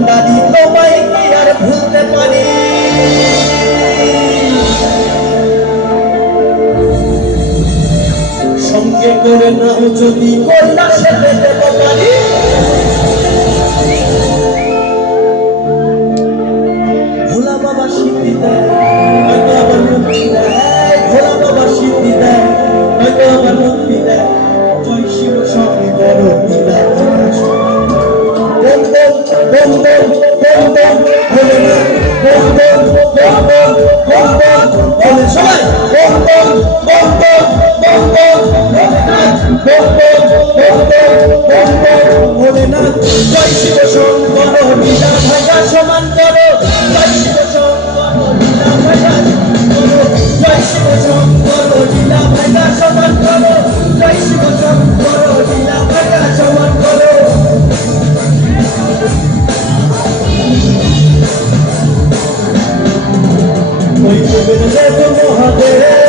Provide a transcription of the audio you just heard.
ভান্ডারি তোমায় কি আর ভুলতে পারি? সঙ্গে করে নাও যদি কৈলাসে যেতে পারি। ভোলা বাবা সিদ্ধি হয়তো আবার মুক্তি দেয়। ভোলা বাবা সিদ্ধি হয়তো আবার মুক্তি দেয়। জয় Shiva Shankar Foi bebê, levou morradeira